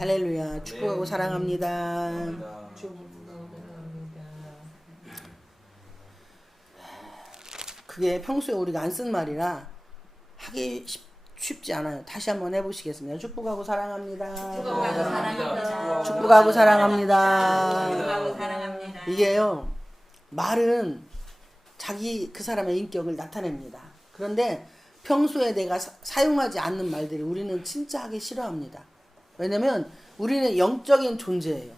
할렐루야. 축복하고 사랑합니다. 그게 평소에 우리가 안 쓴 말이라 하기 쉽지 않아요. 다시 한번 해보시겠습니다. 축복하고 사랑합니다. 축복하고 사랑합니다. 이게요, 말은 자기 그 사람의 인격을 나타냅니다. 그런데 평소에 내가 사용하지 않는 말들을 우리는 진짜 하기 싫어합니다. 왜냐면 우리는 영적인 존재예요.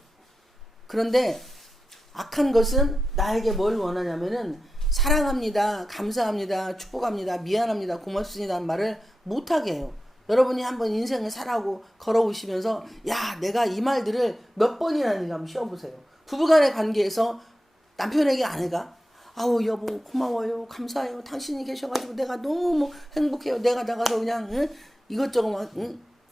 그런데 악한 것은 나에게 뭘 원하냐면은 사랑합니다, 감사합니다, 축복합니다, 미안합니다, 고맙습니다 하는 말을 못하게 해요. 여러분이 한번 인생을 살아오고 걸어오시면서 야, 내가 이 말들을 몇 번이나 하는가 한번 쉬어보세요. 부부간의 관계에서 남편에게 아내가 아우 여보 고마워요, 감사해요, 당신이 계셔가지고 내가 너무 행복해요, 내가 나가서 그냥 이것저것 막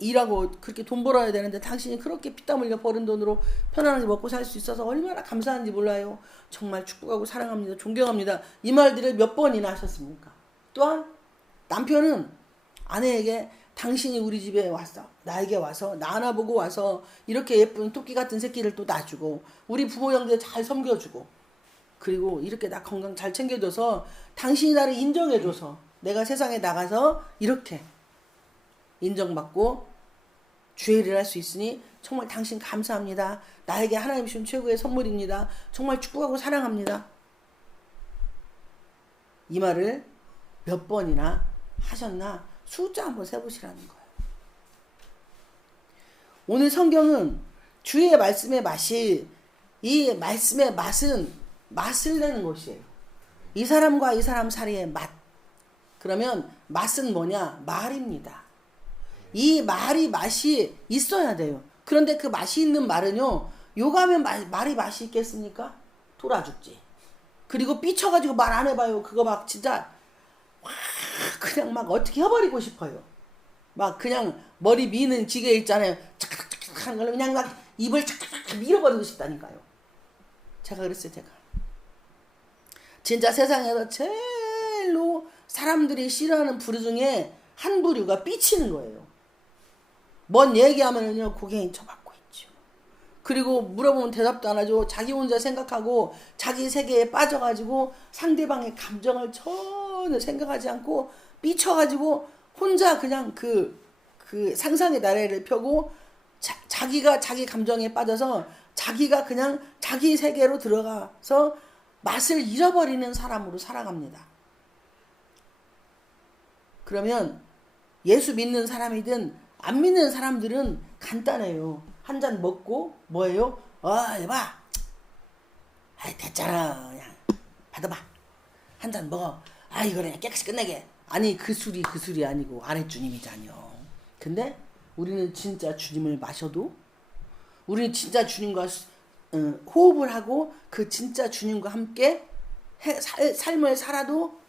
일하고 그렇게 돈 벌어야 되는데 당신이 그렇게 피땀 흘려 버는 돈으로 편안하게 먹고 살 수 있어서 얼마나 감사한지 몰라요. 정말 축복하고 사랑합니다, 존경합니다, 이 말들을 몇 번이나 하셨습니까? 또한 남편은 아내에게 당신이 우리 집에 왔어, 나에게 와서 나 하나 보고 와서 이렇게 예쁜 토끼 같은 새끼를 또 놔주고 우리 부모 형제 잘 섬겨주고 그리고 이렇게 나 건강 잘 챙겨줘서 당신이 나를 인정해줘서 내가 세상에 나가서 이렇게 인정받고 주의 일을 할 수 있으니 정말 당신 감사합니다. 나에게 하나님 주신 최고의 선물입니다. 정말 축복하고 사랑합니다. 이 말을 몇 번이나 하셨나 숫자 한번 세보시라는 거예요. 오늘 성경은 주의 말씀의 맛이, 이 말씀의 맛은 맛을 내는 것이에요. 이 사람과 이 사람 사이의 맛. 그러면 맛은 뭐냐? 말입니다. 이 말이 맛이 있어야 돼요. 그런데 그 맛이 있는 말은요, 욕하면 말이 맛이 있겠습니까? 돌아 죽지. 그리고 삐쳐가지고 말 안 해봐요. 그거 막 진짜 그냥 막 어떻게 해버리고 싶어요. 막 그냥 머리 미는 기계 있잖아요. 착착착착 하는 걸 그냥 막 입을 착착착 밀어버리고 싶다니까요. 제가 그랬어요. 제가 진짜 세상에서 제일로 사람들이 싫어하는 부류 중에 한 부류가 삐치는 거예요. 뭔 얘기하면은요 고개인 척받고 있죠. 그리고 물어보면 대답도 안 하죠. 자기 혼자 생각하고 자기 세계에 빠져가지고 상대방의 감정을 전혀 생각하지 않고 삐쳐가지고 혼자 그냥 그 상상의 나래를 펴고 자기가 자기 감정에 빠져서 자기가 그냥 자기 세계로 들어가서 맛을 잃어버리는 사람으로 살아갑니다. 그러면 예수 믿는 사람이든 안 믿는 사람들은 간단해요. 한 잔 먹고 뭐예요? 여봐, 아이 됐잖아, 그냥 받아봐, 한 잔 먹어, 이거 그냥 깨끗이 끝내게. 아니 그 술이 아니고 아랫주님이잖요. 근데 우리는 진짜 주님을 마셔도, 우리는 진짜 주님과 호흡을 하고 그 진짜 주님과 함께 삶을 살아도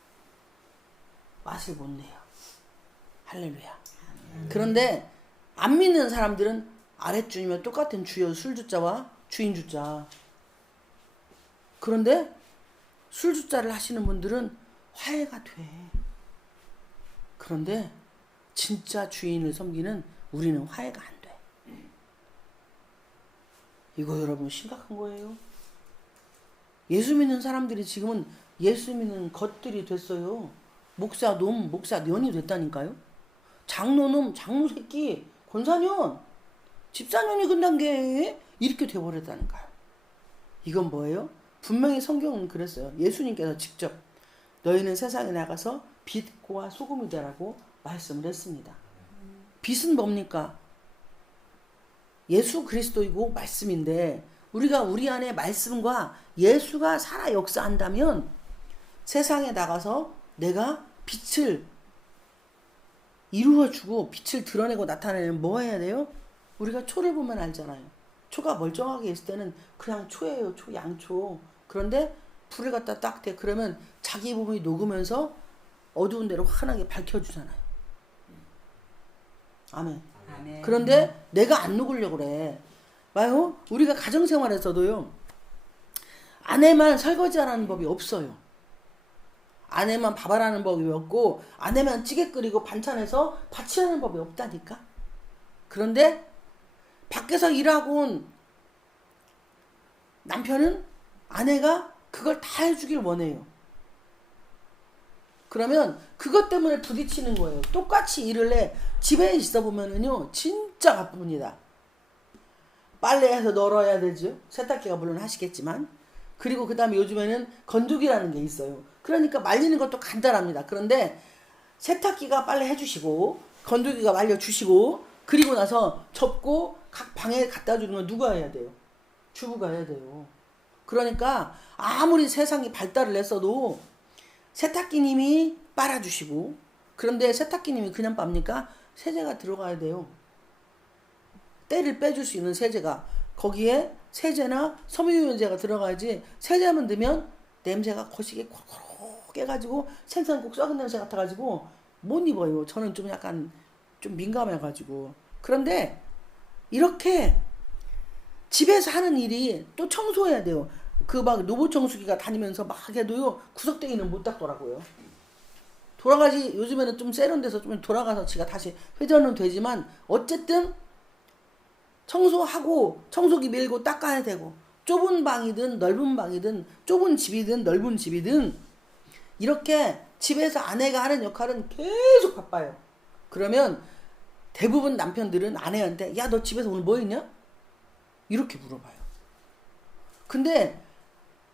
맛을 못 내요. 할렐루야. 그런데 안 믿는 사람들은 아랫주님과 똑같은 주여 술주자와 주인주자. 그런데 술주자를 하시는 분들은 화해가 돼. 그런데 진짜 주인을 섬기는 우리는 화해가 안 돼. 이거 여러분 심각한 거예요. 예수 믿는 사람들이 지금은 예수 믿는 것들이 됐어요. 목사놈, 목사년이 됐다니까요. 장로놈, 장로 새끼, 권사년, 집사년이 끝난 게 이렇게 돼버렸다니까요. 이건 뭐예요? 분명히 성경은 그랬어요. 예수님께서 직접 너희는 세상에 나가서 빛과 소금이 되라고 말씀을 했습니다. 빛은 뭡니까? 예수 그리스도이고 말씀인데 우리가 우리 안에 말씀과 예수가 살아 역사한다면 세상에 나가서 내가 빛을 이루어주고 빛을 드러내고 나타내면 뭐 해야 돼요? 우리가 초를 보면 알잖아요. 초가 멀쩡하게 있을 때는 그냥 초예요. 초, 양초. 그런데 불을 갖다 딱 대. 그러면 자기 몸이 녹으면서 어두운 데로 환하게 밝혀주잖아요. 아멘. 아멘. 그런데 내가 안 녹으려고 그래. 봐요. 우리가 가정생활에서도요. 아내만 설거지하라는 법이 없어요. 아내만 밥하라는 법이 없고 아내만 찌개 끓이고 반찬해서 받치라는 법이 없다니까. 그런데 밖에서 일하고 온 남편은 아내가 그걸 다 해주길 원해요. 그러면 그것 때문에 부딪히는 거예요. 똑같이 일을 해. 집에 있어 보면은요, 진짜 바쁩니다. 빨래해서 널어야 되죠. 세탁기가 물론 하시겠지만. 그리고 그 다음에 요즘에는 건조기라는 게 있어요. 그러니까 말리는 것도 간단합니다. 그런데 세탁기가 빨래 해주시고, 건조기가 말려주시고, 그리고 나서 접고 각 방에 갖다 주는 건 누가 해야 돼요? 주부가 해야 돼요. 그러니까 아무리 세상이 발달을 했어도 세탁기님이 빨아주시고, 그런데 세탁기님이 그냥 빱니까? 세제가 들어가야 돼요. 때를 빼줄 수 있는 세제가, 거기에 세제나 섬유유연제가 들어가야지, 세제만 넣으면 냄새가 거시게 코로록 해가지고 생선국 썩은 냄새 같아가지고 못 입어요. 저는 좀 약간 좀 민감해가지고. 그런데 이렇게 집에서 하는 일이 또 청소해야 돼요. 그 막 로봇 청소기가 다니면서 막 해도요, 구석탱이는 못 닦더라고요. 돌아가지, 요즘에는 좀 세련돼서 좀 돌아가서 지가 다시 회전은 되지만, 어쨌든 청소하고 청소기 밀고 닦아야 되고, 좁은 방이든 넓은 방이든, 좁은 집이든 넓은 집이든, 이렇게 집에서 아내가 하는 역할은 계속 바빠요. 그러면 대부분 남편들은 아내한테, 야, 너 집에서 오늘 뭐 했냐? 이렇게 물어봐요. 근데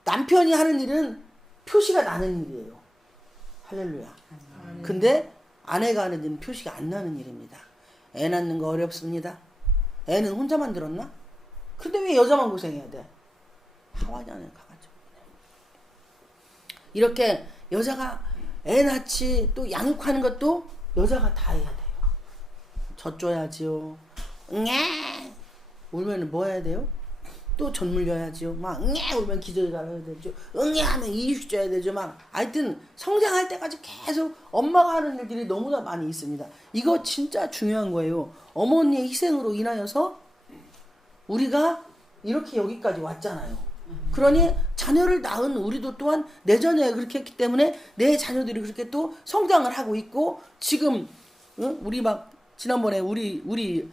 남편이 하는 일은 표시가 나는 일이에요. 할렐루야. 근데 아내가 하는 일은 표시가 안 나는 일입니다. 애 낳는 거 어렵습니다. 애는 혼자 만들었나? 근데 왜 여자만 고생해야 돼? 하와냐는 가가지고. 이렇게 여자가 애 낳지, 또 양육하는 것도 여자가 다 해야 돼요. 젖줘야지요. 응애 울면 뭐 해야 돼요? 또 젖 물려야지요. 막 응애 울면 기저귀 갈아야 되죠. 응애 하면 이유식 줘야 되죠. 막 하여튼 성장할 때까지 계속 엄마가 하는 일들이 너무나 많이 있습니다. 이거 진짜 중요한 거예요. 어머니의 희생으로 인하여서 우리가 이렇게 여기까지 왔잖아요. 그러니 자녀를 낳은 우리도 또한 내 자녀가 그렇게 했기 때문에 내 자녀들이 그렇게 또 성장을 하고 있고, 지금 우리 막 지난번에 우리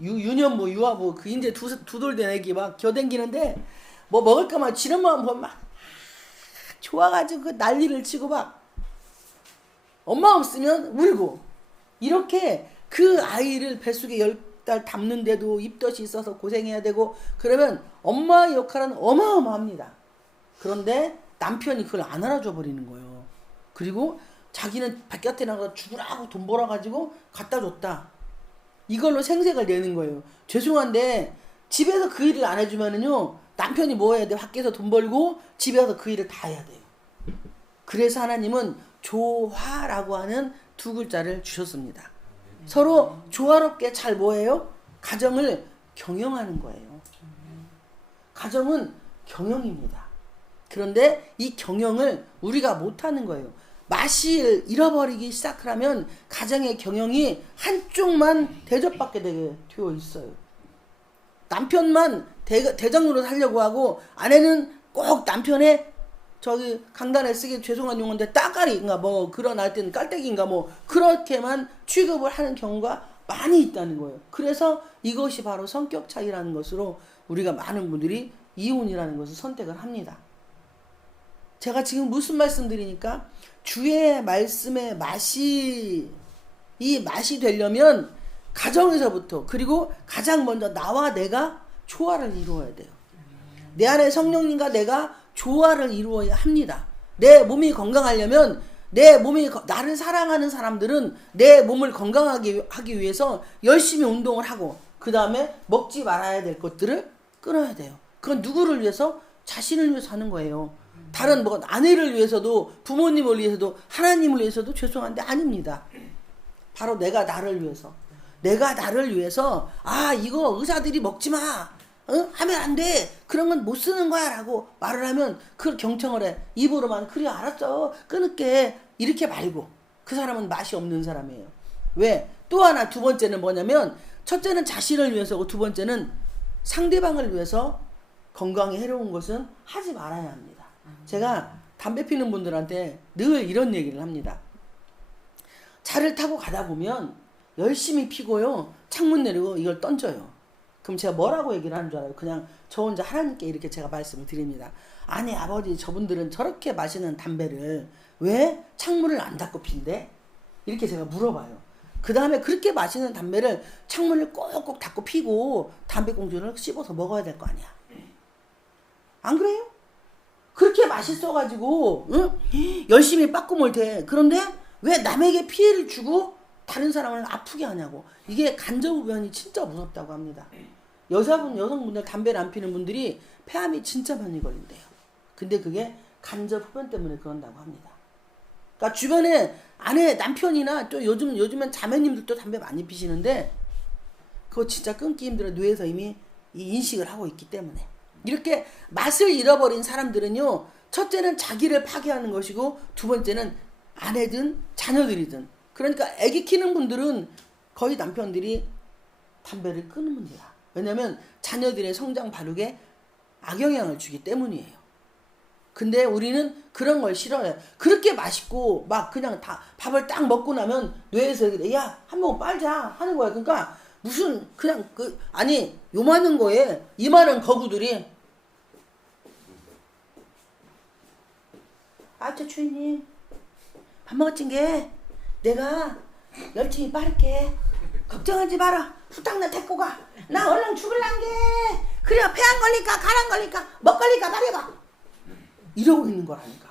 유년부 유아부 그 이제 두 돌 된 애기 막 겨댕기는데 뭐 먹을까만 지름만 보면 막 좋아가지고 그 난리를 치고 막 엄마 없으면 울고, 이렇게 그 아이를 뱃속에 10달 담는데도 입덧이 있어서 고생해야 되고, 그러면 엄마의 역할은 어마어마합니다. 그런데 남편이 그걸 안 알아줘 버리는 거예요. 그리고 자기는 바깥에 나가서 죽으라고 돈 벌어가지고 갖다 줬다, 이걸로 생색을 내는 거예요. 죄송한데 집에서 그 일을 안 해주면은요, 남편이 뭐 해야 돼? 밖에서 돈 벌고 집에서 그 일을 다 해야 돼요. 그래서 하나님은 조화라고 하는 두 글자를 주셨습니다. 서로 조화롭게 잘 뭐예요? 가정을 경영하는 거예요. 가정은 경영입니다. 그런데 이 경영을 우리가 못하는 거예요. 맛을 잃어버리기 시작하면 가정의 경영이 한쪽만 대접받게 되게 되어 있어요. 남편만 대장으로 살려고 하고, 아내는 꼭 남편의 저기 강단에 쓰기 죄송한 용어인데 따까리인가 뭐 그런, 하여튼 깔때기인가 뭐 그렇게만 취급을 하는 경우가 많이 있다는 거예요. 그래서 이것이 바로 성격 차이라는 것으로 우리가 많은 분들이 이혼이라는 것을 선택을 합니다. 제가 지금 무슨 말씀 드리니까, 주의 말씀의 맛이, 이 맛이 되려면 가정에서부터, 그리고 가장 먼저 나와 내가 조화를 이루어야 돼요. 내 안에 성령님과 내가 조화를 이루어야 합니다. 내 몸이 건강하려면, 나를 사랑하는 사람들은 내 몸을 건강하게 하기 위해서 열심히 운동을 하고, 그 다음에 먹지 말아야 될 것들을 끊어야 돼요. 그건 누구를 위해서? 자신을 위해서 하는 거예요. 다른 뭐 아내를 위해서도, 부모님을 위해서도, 하나님을 위해서도 죄송한데 아닙니다. 바로 내가 나를 위해서, 이거 의사들이 먹지 마, 하면 안 돼, 그런 건 못 쓰는 거야 라고 말을 하면 그걸 경청을 해. 입으로만 그래 알았어 끊을게 이렇게 말고, 그 사람은 맛이 없는 사람이에요. 왜? 또 하나, 두 번째는 뭐냐면, 첫째는 자신을 위해서고, 두 번째는 상대방을 위해서 건강에 해로운 것은 하지 말아야 합니다. 제가 담배 피는 분들한테 늘 이런 얘기를 합니다. 차를 타고 가다 보면 열심히 피고요, 창문 내리고 이걸 던져요. 그럼 제가 뭐라고 얘기를 하는 줄 알아요? 그냥 저 혼자 하나님께 이렇게 제가 말씀을 드립니다. 아니 아버지, 저분들은 저렇게 마시는 담배를 왜 창문을 안 닫고 핀대? 이렇게 제가 물어봐요. 그 다음에 그렇게 마시는 담배를 창문을 꼭꼭 닫고 피고 담배꽁초를 씹어서 먹어야 될 거 아니야. 안 그래요? 그렇게 맛있어가지고 응? 열심히 빠꾸물 대. 그런데 왜 남에게 피해를 주고 다른 사람을 아프게 하냐고. 이게 간접흡연이 진짜 무섭다고 합니다. 여성분들 담배를 안 피는 분들이 폐암이 진짜 많이 걸린대요. 근데 그게 간접흡연 때문에 그런다고 합니다. 그러니까 주변에 아내, 남편이나 또 요즘엔 자매님들도 담배 많이 피시는데 그거 진짜 끊기 힘들어. 뇌에서 이미 이 인식을 하고 있기 때문에. 이렇게 맛을 잃어버린 사람들은요, 첫째는 자기를 파괴하는 것이고 두 번째는 아내든 자녀들이든. 그러니까 아기 키는 분들은 거의 남편들이 담배를 끊습니다. 왜냐면 자녀들의 성장 발육에 악영향을 주기 때문이에요. 근데 우리는 그런 걸 싫어해요. 그렇게 맛있고 막 그냥 다 밥을 딱 먹고 나면 뇌에서 그래, 야, 한 모금 빨자 하는 거야. 그러니까 무슨 그냥 아니 요만한 거에 이만한 거구들이 저 주인님 밥 먹었진 게 내가 열심히 빠를게. 걱정하지 마라. 후딱 나 데리고 가. 나 얼른 죽을란 게. 그래야 폐 안 걸릴까 간 안 걸릴까 먹 걸릴까 말해봐. 이러고 있는 거라니까.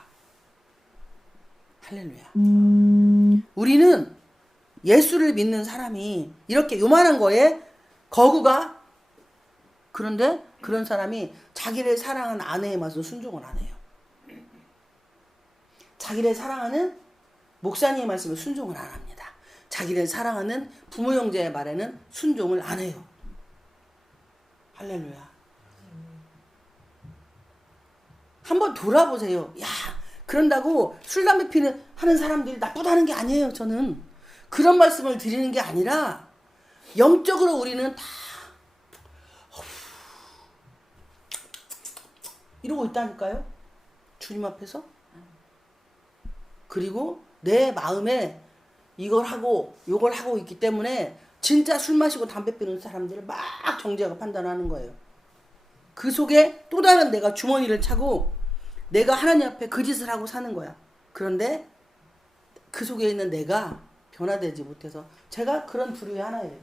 할렐루야. 우리는 예수를 믿는 사람이 이렇게 요만한 거에 거구가, 그런데 그런 사람이 자기를 사랑하는 아내의 말씀 순종을 안 해요. 자기를 사랑하는 목사님의 말씀에 순종을 안 합니다. 자기를 사랑하는 부모 형제의 말에는 순종을 안 해요. 할렐루야. 한번 돌아보세요. 야, 그런다고 술 담배 피는 하는 사람들이 나쁘다는 게 아니에요. 저는 그런 말씀을 드리는 게 아니라 영적으로 우리는 다 이러고 있다니까요. 주님 앞에서. 그리고 내 마음에 이걸 하고 요걸 하고 있기 때문에 진짜 술 마시고 담배 피는 사람들을 막 정죄하고 판단하는 거예요. 그 속에 또 다른 내가 주머니를 차고 내가 하나님 앞에 그 짓을 하고 사는 거야. 그런데 그 속에 있는 내가 변화되지 못해서 제가 그런 부류의 하나예요.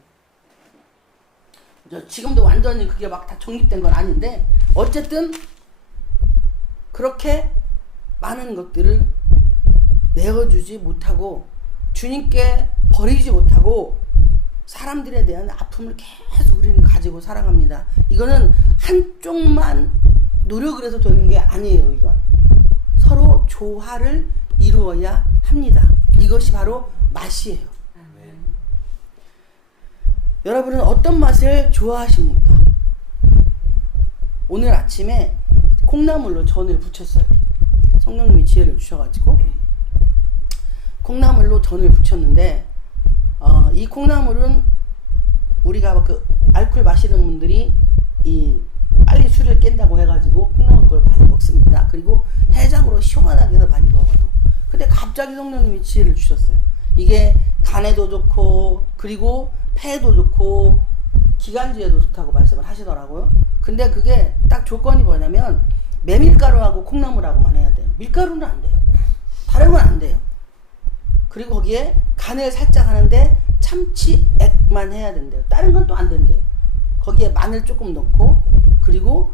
지금도 완전히 그게 막 다 정립된 건 아닌데 어쨌든 그렇게 많은 것들을 내어주지 못하고 주님께 버리지 못하고 사람들에 대한 아픔을 계속 우리는 가지고 살아갑니다. 이거는 한쪽만 노력을 해서 되는 게 아니에요. 이건 서로 조화를 이루어야 합니다. 이것이 바로 맛이에요. 여러분은 어떤 맛을 좋아하십니까? 오늘 아침에 콩나물로 전을 부쳤어요. 성령님이 지혜를 주셔가지고 콩나물로 전을 부쳤는데 이 콩나물은 우리가 그 알코올 마시는 분들이 이 빨리 술을 깬다고 해가지고 콩나물 걸 많이 먹습니다. 그리고 해장으로 시원하게 해서 많이 먹어요. 근데 갑자기 성령님이 지혜를 주셨어요. 이게 간에도 좋고 그리고 폐에도 좋고 기관지에도 좋다고 말씀을 하시더라고요. 근데 그게 딱 조건이 뭐냐면 메밀가루하고 콩나물하고만 해야 돼요. 밀가루는 안 돼요. 다른 건 안 돼요. 그리고 거기에 간을 살짝 하는데 참치액만 해야 된대요. 다른 건 또 안 된대요. 거기에 마늘 조금 넣고 그리고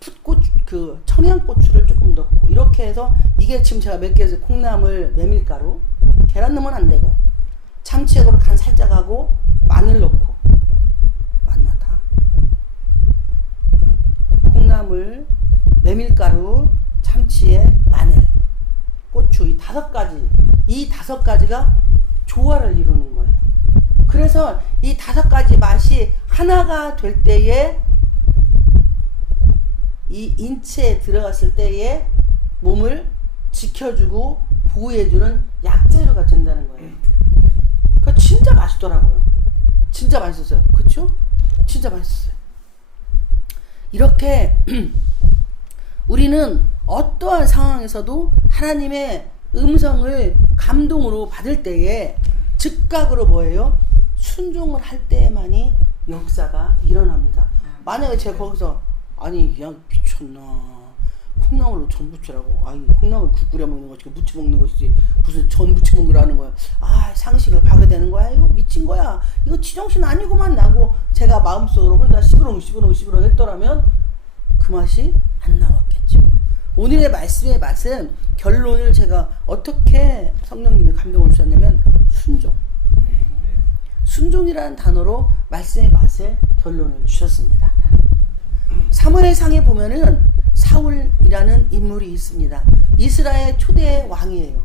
풋고추, 그 청양고추를 조금 넣고 이렇게 해서 이게 지금 제가 몇 개 해서 콩나물, 메밀가루, 계란 넣으면 안 되고 참치액으로 간 살짝 하고 마늘 넣고 맞나 다? 콩나물, 메밀가루, 참치액, 마늘, 고추 이 5가지 이 5가지가 조화를 이루는 거예요. 그래서 이 5가지 맛이 하나가 될 때에 이 인체에 들어갔을 때에 몸을 지켜주고 보호해주는 약재료가 된다는 거예요. 그러니까 진짜 맛있더라고요. 진짜 맛있었어요. 그쵸? 진짜 맛있었어요. 이렇게 우리는 어떠한 상황에서도 하나님의 음성을 감동으로 받을 때에 즉각으로 뭐예요? 순종을 할 때만이 역사가 일어납니다. 만약에 제가 거기서 아니 야 미쳤나 콩나물로 전 부치라고 아니 콩나물 국 끓여 먹는 것이 무쳐 먹는 것이지 무슨 전 부쳐 먹으라는 거야. 아 상식을 파괴되는 거야. 이거 미친 거야. 이거 지정신 아니고만 나고 제가 마음속으로 혼자 시부렁 했더라면 그 맛이 안 나왔겠죠. 오늘의 말씀의 맛은 결론을 제가 어떻게 성령님이 감동을 주셨냐면 순종이라는 단어로 말씀의 맛의 결론을 주셨습니다. 사무엘상에 보면은 사울이라는 인물이 있습니다. 이스라엘 초대 왕이에요.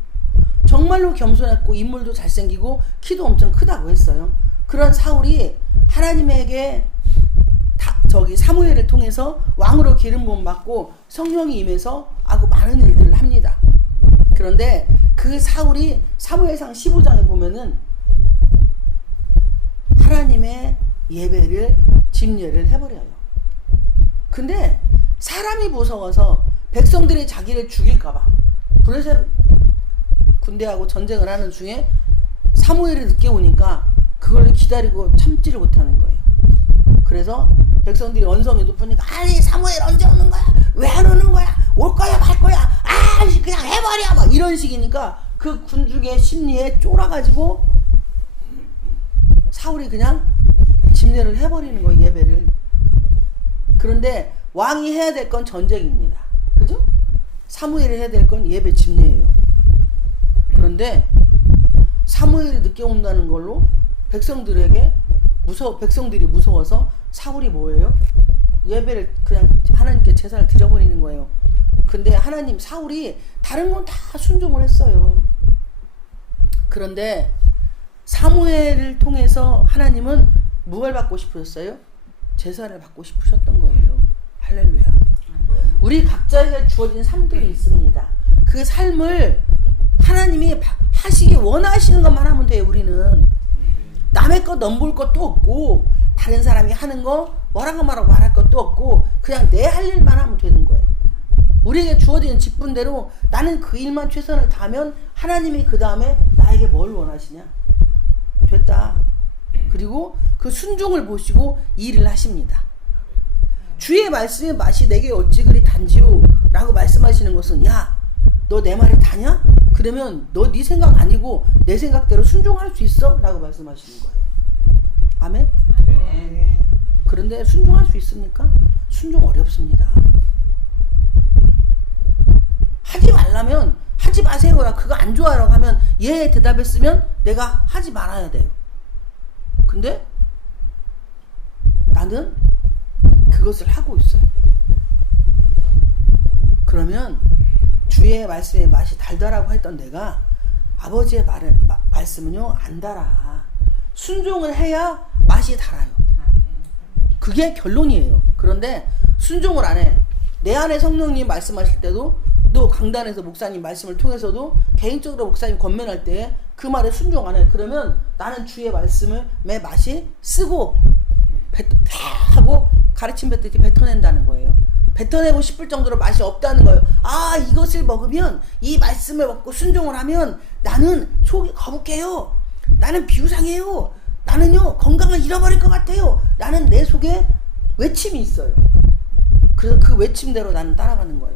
정말로 겸손했고 인물도 잘생기고 키도 엄청 크다고 했어요. 그런 사울이 하나님에게 사무엘을 통해서 왕으로 기름 부음 받고 성령이 임해서 아주 많은 일들을 합니다. 그런데 그 사울이 사무엘상 15장에 보면은 하나님의 예배를 집례를 해버려요. 근데 사람이 무서워서 백성들이 자기를 죽일까봐 블레셋 군대하고 전쟁을 하는 중에 사무엘이 늦게 오니까 그걸 기다리고 참지를 못하는 거예요. 그래서 백성들이 언성이 높으니까 아니 사무엘 언제 오는 거야? 왜 안 오는 거야? 올 거야 말 거야? 아 그냥 해버려 막 이런 식이니까 그 군중의 심리에 쫄아가지고 사울이 그냥 집례를 해버리는 거예요. 예배를. 그런데 왕이 해야 될 건 전쟁입니다. 그죠? 사무엘이 해야 될 건 예배 집례예요. 그런데 사무엘이 늦게 온다는 걸로 백성들이 무서워서 사울이 뭐예요? 예배를 그냥 하나님께 제사를 드려버리는 거예요. 근데 사울이 다른 건 다 순종을 했어요. 그런데 사무엘을 통해서 하나님은 무엇을 받고 싶으셨어요? 제사를 받고 싶으셨던 거예요. 할렐루야. 우리 각자에게 주어진 삶들이 있습니다. 그 삶을 하나님이 하시기 원하시는 것만 하면 돼요. 우리는 남의 것 넘볼 것도 없고 다른 사람이 하는 거 뭐라고 말할 것도 없고 그냥 내 할 일만 하면 되는 거예요. 우리에게 주어진 직분대로 나는 그 일만 최선을 다하면 하나님이 그 다음에 나에게 뭘 원하시냐? 됐다. 그리고 그 순종을 보시고 일을 하십니다. 주의 말씀의 맛이 내게 어찌 그리 단지요? 라고 말씀하시는 것은 야, 너 내 말이 다냐? 그러면 너 네 생각 아니고 내 생각대로 순종할 수 있어? 라고 말씀하시는 거예요. 아멘? 네. 그런데 순종할 수 있습니까? 순종 어렵습니다. 하지 말라면 하지 마세요라 그거 안 좋아라고 하면 예 대답했으면 내가 하지 말아야 돼요. 근데 나는 그것을 하고 있어요. 그러면 주의 말씀의 맛이 달달하고 했던 내가 아버지의 말씀은요 안 달아. 순종을 해야 맛이 달아요. 그게 결론이에요. 그런데 순종을 안 해. 내 안에 성령님 말씀하실 때도 또 강단에서 목사님 말씀을 통해서도 개인적으로 목사님 권면할 때 그 말에 순종 안 해. 그러면 나는 주의 말씀을 매 맛이 쓰고 하고 가르침 뱉듯이 뱉어낸다는 거예요. 뱉어내고 싶을 정도로 맛이 없다는 거예요. 아 이것을 먹으면 이 말씀을 먹고 순종을 하면 나는 속이 거북해요. 나는 비우상해요. 나는요 건강을 잃어버릴 것 같아요. 나는 내 속에 외침이 있어요. 그래서 그 외침대로 나는 따라가는 거예요.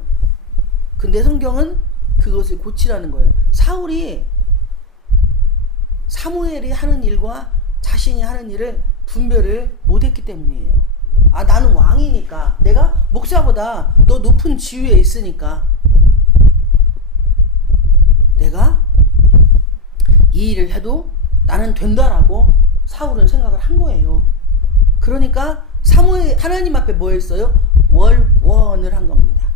근데 성경은 그것을 고치라는 거예요. 사무엘이 하는 일과 자신이 하는 일을 분별을 못했기 때문이에요. 아 나는 왕이니까 내가 목사보다 더 높은 지위에 있으니까 내가 이 일을 해도 나는 된다라고 사울은 생각을 한 거예요. 그러니까 하나님 앞에 뭐 했어요? 월권을 한 겁니다.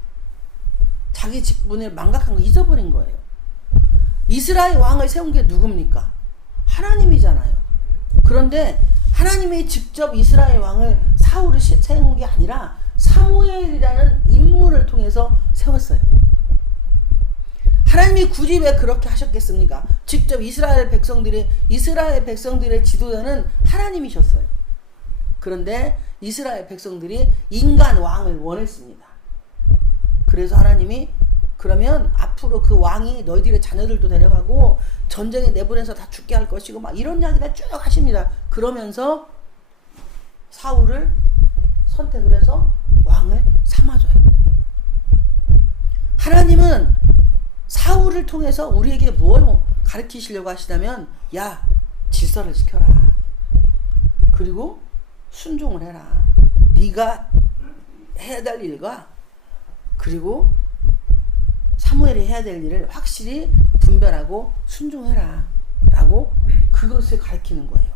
자기 직분을 망각한 거 잊어버린 거예요. 이스라엘 왕을 세운 게 누굽니까? 하나님이잖아요. 그런데 하나님이 직접 이스라엘 왕을 사울을 세운 게 아니라 사무엘이라는 인물을 통해서 세웠어요. 하나님이 굳이 왜 그렇게 하셨겠습니까? 직접 이스라엘 백성들의 지도자는 하나님이셨어요. 그런데 이스라엘 백성들이 인간 왕을 원했습니다. 그래서 하나님이 그러면 앞으로 그 왕이 너희들의 자녀들도 데려가고 전쟁에 내보내서 다 죽게 할 것이고 막 이런 이야기를 쭉 하십니다. 그러면서 사울을 선택을 해서 왕을 삼아줘요. 하나님은 사울을 통해서 우리에게 무엇을 가르치시려고 하시냐면, 야, 질서를 지켜라. 그리고 순종을 해라. 네가 해야 될 일과 그리고 사무엘이 해야 될 일을 확실히 분별하고 순종해라 라고 그것을 가르치는 거예요.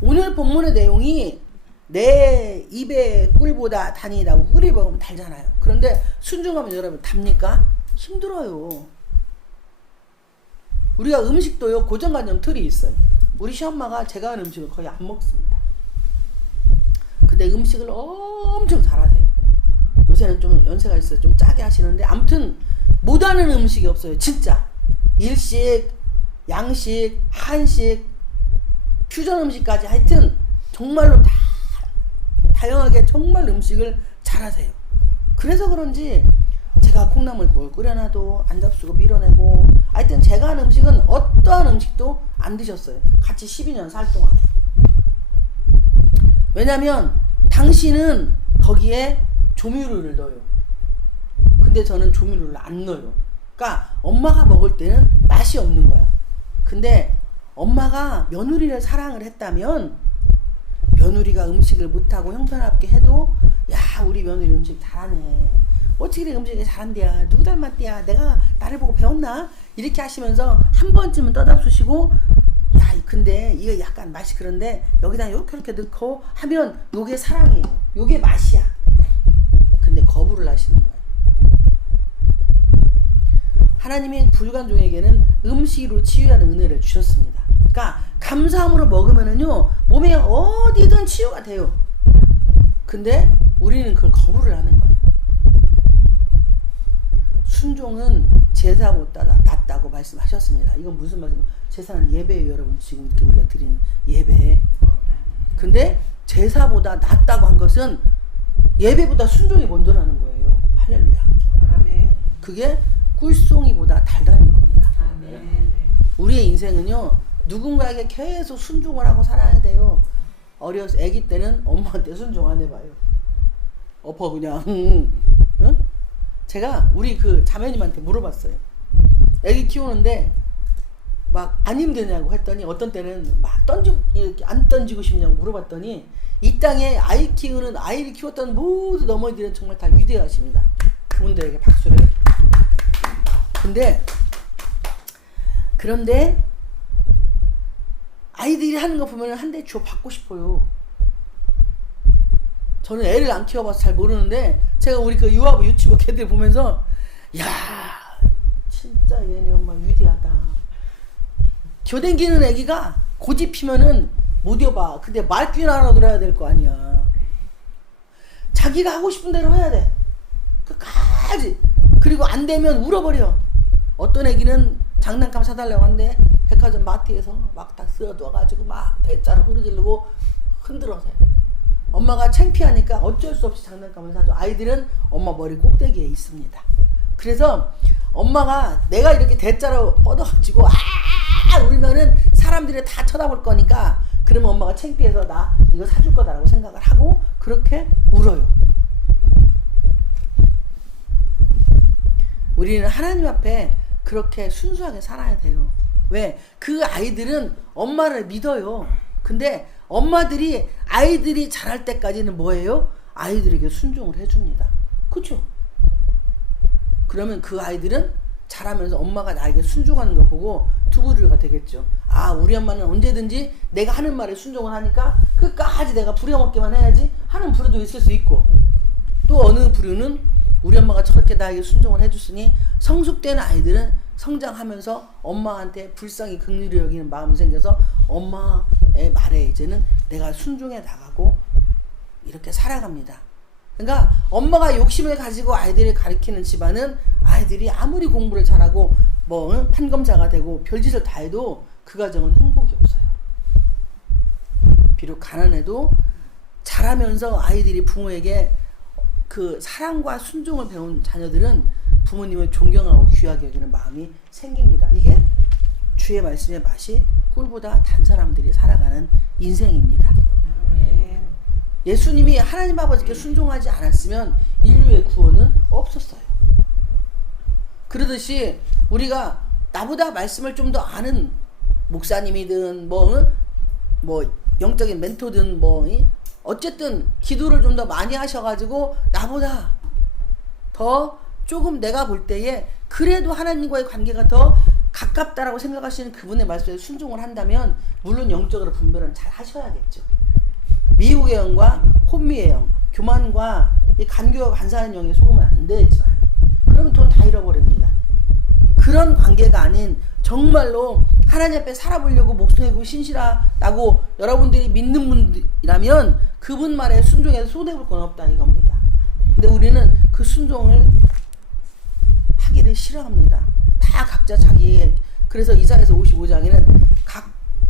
오늘 본문의 내용이 내 입에 꿀보다 단이라고. 꿀이 먹으면 달잖아요. 그런데 순종하면 여러분 답니까? 힘들어요. 우리가 음식도요, 고정관념 틀이 있어요. 우리 시엄마가 제가 하는 음식을 거의 안 먹습니다. 근데 음식을 엄청 잘하세요. 요새는 좀 연세가 있어요. 좀 짜게 하시는데, 아무튼 못하는 음식이 없어요. 진짜 일식, 양식, 한식, 퓨전 음식까지 하여튼 정말로 다 다양하게 정말 음식을 잘하세요. 그래서 그런지 제가 콩나물국을 끓여놔도 안 잡수고 밀어내고, 하여튼 제가 하는 음식은 어떠한 음식도 안 드셨어요. 같이 12년 살 동안에. 왜냐면 당신은 거기에 조미료를 넣어요. 근데 저는 조미료를 안 넣어요. 그러니까 엄마가 먹을 때는 맛이 없는 거야. 근데 엄마가 며느리를 사랑을 했다면, 며느리가 음식을 못하고 형편없게 해도, 야, 우리 며느리 음식 잘하네. 어떻게 내 음식이 잘한대야. 누구 닮았대야. 내가 나를 보고 배웠나? 이렇게 하시면서 한 번쯤은 떠잡수시고, 야, 근데 이거 약간 맛이 그런데 여기다 이렇게 넣고 하면 요게 사랑이에요. 요게 맛이야. 근데 거부를 하시는 거예요. 하나님이 불간종에게는 음식으로 치유하는 은혜를 주셨습니다. 그러니까 감사함으로 먹으면은요, 몸에 어디든 치유가 돼요. 근데 우리는 그걸 거부를 하는 거예요. 순종은 제사보다 낫다고 말씀하셨습니다. 이건 무슨 말씀? 제사는 예배예요, 여러분. 지금 이렇게 우리가 드리는 예배. 근데 제사보다 낫다고 한 것은 예배보다 순종이 먼저라는 거예요. 할렐루야. 아멘. 그게 꿀송이보다 달다는 겁니다. 아멘. 우리의 인생은요, 누군가에게 계속 순종을 하고 살아야 돼요. 어려서 아기 때는 엄마한테 순종 안 해봐요. 엎어 그냥. 응? 제가 우리 그 자매님한테 물어봤어요. 아기 키우는데 막 안 힘드냐고 했더니, 어떤 때는 막 던지고 이렇게 안 던지고 싶냐고 물어봤더니, 이 땅에 아이를 키웠던 모든 어머니들은 정말 다 위대하십니다. 그분들에게 박수를. 그런데 아이들이 하는 거 보면 한 대 주워 받고 싶어요. 저는 애를 안 키워봐서 잘 모르는데, 제가 우리 그 유아부 유치부 걔들 보면서, 야, 진짜 얘네 엄마 위대하다. 교댕기는 애기가 고집피면은 못 이어봐. 근데 말귀나 알아들어야 될 거 아니야. 자기가 하고 싶은 대로 해야 돼. 끝까지. 그리고 안 되면 울어버려. 어떤 애기는 장난감 사달라고 하는데 백화점 마트에서 막 다 쓰러져가지고 막 대자로 소리지르고 흔들어서 해. 엄마가 창피하니까 어쩔 수 없이 장난감을 사줘. 아이들은 엄마 머리 꼭대기에 있습니다. 그래서 엄마가 내가 이렇게 대자로 뻗어가지고 울면은 사람들이 다 쳐다볼 거니까, 그러면 엄마가 창피해서 나 이거 사줄 거다라고 생각을 하고 그렇게 울어요. 우리는 하나님 앞에 그렇게 순수하게 살아야 돼요. 왜? 그 아이들은 엄마를 믿어요. 근데 엄마들이 아이들이 자랄 때까지는 뭐예요? 아이들에게 순종을 해줍니다. 그렇죠? 그러면 그 아이들은 자라면서 엄마가 나에게 순종하는 거 보고 두부류가 되겠죠. 아, 우리 엄마는 언제든지 내가 하는 말에 순종을 하니까 끝까지 내가 부려먹기만 해야지 하는 부류도 있을 수 있고, 또 어느 부류는 우리 엄마가 저렇게 나에게 순종을 해줬으니 성숙된 아이들은 성장하면서 엄마한테 불쌍히 긍휼히 여기는 마음이 생겨서 엄마의 말에 이제는 내가 순종해 나가고 이렇게 살아갑니다. 그러니까 엄마가 욕심을 가지고 아이들을 가르치는 집안은 아이들이 아무리 공부를 잘하고 뭐 판검사가 되고 별짓을 다 해도 그 가정은 행복이 없어요. 비록 가난해도 자라면서 아이들이 부모에게 그 사랑과 순종을 배운 자녀들은 부모님을 존경하고 귀하게 여기는 마음이 생깁니다. 이게 주의 말씀의 맛이 꿀보다 단 사람들이 살아가는 인생입니다. 예수님이 하나님 아버지께 순종하지 않았으면 인류의 구원은 없었어요. 그러듯이 우리가 나보다 말씀을 좀 더 아는 목사님이든 뭐 영적인 멘토든 어쨌든 기도를 좀 더 많이 하셔가지고 나보다 더 조금 내가 볼 때에 그래도 하나님과의 관계가 더 가깝다라고 생각하시는 그분의 말씀에 순종을 한다면 물론 영적으로 분별은 잘 하셔야겠죠. 미혹의 영과 혼미의 영, 교만과 이 간교와 간사하는 영에 속으면 안 되지만 그러면 돈 다 잃어버립니다. 그런 관계가 아닌 정말로 하나님 앞에 살아보려고 목숨 걸고 신실하다고 여러분들이 믿는 분이라면 그분 말에 순종해서 손해볼 건 없다 이겁니다. 근데 우리는 그 순종을 하기를 싫어합니다. 다 각자 자기의 그래서 이사야서 55장에는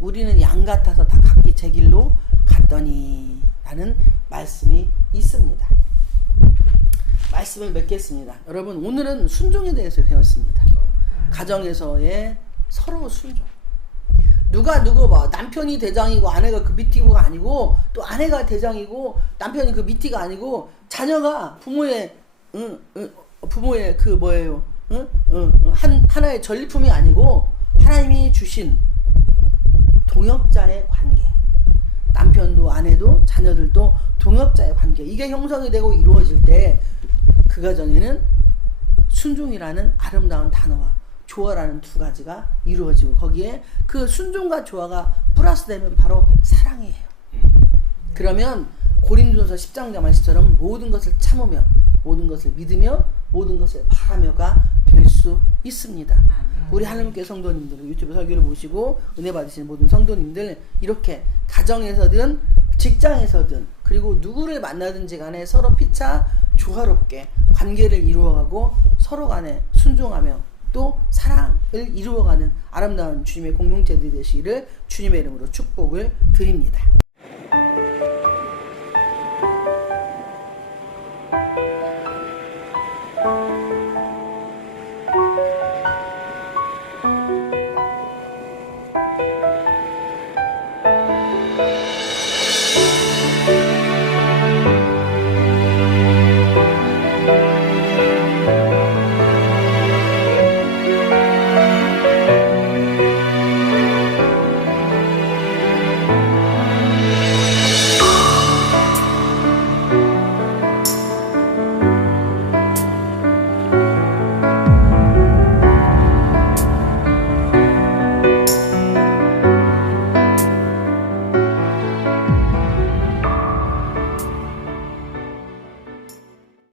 우리는 양 같아서 다 각기 제 길로 갔더니 라는 말씀이 있습니다. 말씀을 맺겠습니다. 여러분 오늘은 순종에 대해서 배웠습니다. 가정에서의 서로 순종. 누가 누구 남편이 대장이고 아내가 그 밑이고가 아니고 또 아내가 대장이고 남편이 그 밑이가 아니고 자녀가 부모의 그 뭐예요? 하나의 전리품이 아니고 하나님이 주신 동역자의 관계. 남편도 아내도 자녀들도 동역자의 관계. 이게 형성이 되고 이루어질 때 그 가정에는 순종이라는 아름다운 단어와 조화라는 두 가지가 이루어지고 거기에 그 순종과 조화가 플러스되면 바로 사랑이에요. 그러면 고린도전서 10장 말씀처럼 모든 것을 참으며 모든 것을 믿으며 모든 것을 바라며가 될 수 있습니다. 우리 하나님께 성도님들 유튜브 설교를 보시고 은혜 받으시는 모든 성도님들 이렇게 가정에서든 직장에서든 그리고 누구를 만나든지 간에 서로 피차 조화롭게 관계를 이루어가고 서로 간에 순종하며 또 사랑을 이루어가는 아름다운 주님의 공동체들이 되시기를 주님의 이름으로 축복을 드립니다.